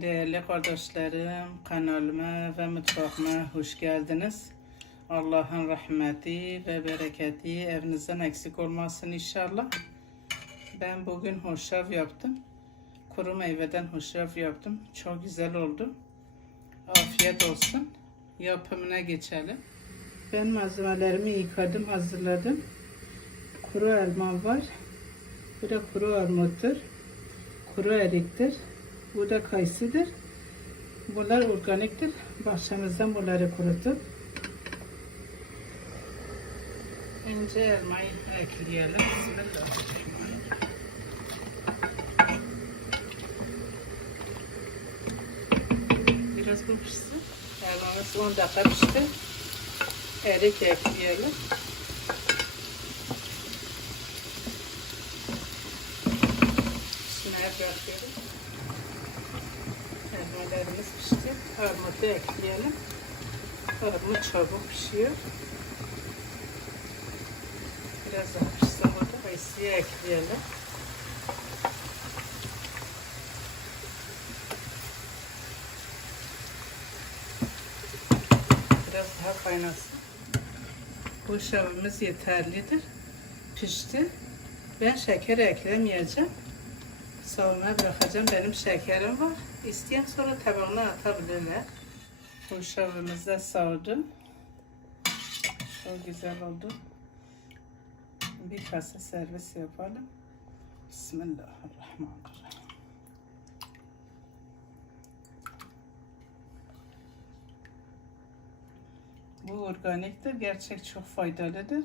Değerli kardeşlerim, kanalıma ve mutfağıma hoş geldiniz. Allah'ın rahmeti ve bereketi evinizden eksik olmasın inşallah. Ben bugün hoşaf yaptım. Kuru meyveden hoşaf yaptım. Çok güzel oldu. Afiyet olsun. Yapımına geçelim. Ben malzemelerimi yıkadım, hazırladım. Kuru elma var. Bu da kuru armuttur. Kuru eriktir. Bu da kayısıdır. Bunlar organiktir. Bahçemizden bunları kurutup önce elmayı ekleyelim. Bismillahirrahmanirrahim. Biraz bu pişsin. Elmamız 10 dakika pişti. Erik ekleyelim. Pişmeye bırakıyorum. Elmalarımız pişti. Armutu ekleyelim. Armut çabuk pişiyor. Biraz daha pişsin burada. Kayısıyı ekleyelim. Biraz daha kaynasın. Bu şavımız yeterlidir. Pişti. Ben şeker eklemeyeceğim. Soğumaya bırakacağım. Benim şekerim var. İsteyen sonra tabağına atabilirler. Bu şavımızı da savurdum. Çok güzel oldu. Bir kase servis yapalım. Bismillahirrahmanirrahim. Bu organiktir. Gerçek çok faydalıdır.